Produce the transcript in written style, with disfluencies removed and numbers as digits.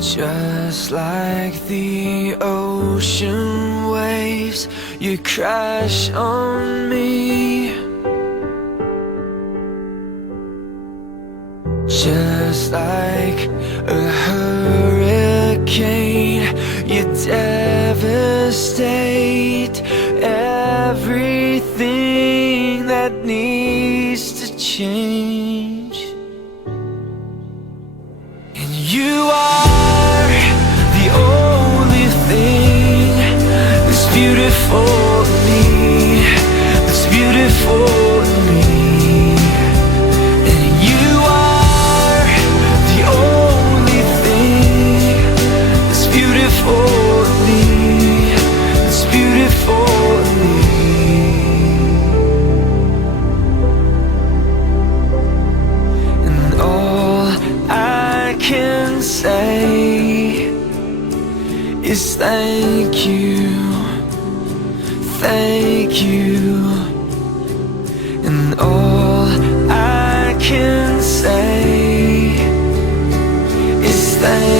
Just like the ocean waves, you crash on me. Just like a hurricane, you devastate everything that needs to change. And you are the only thing that's beautiful to me, that's beautiful to me. And you are the only thing that's beautiful to me, that's beautiful to me. And all I can say is thank you, thank you. And all I can say is thank you.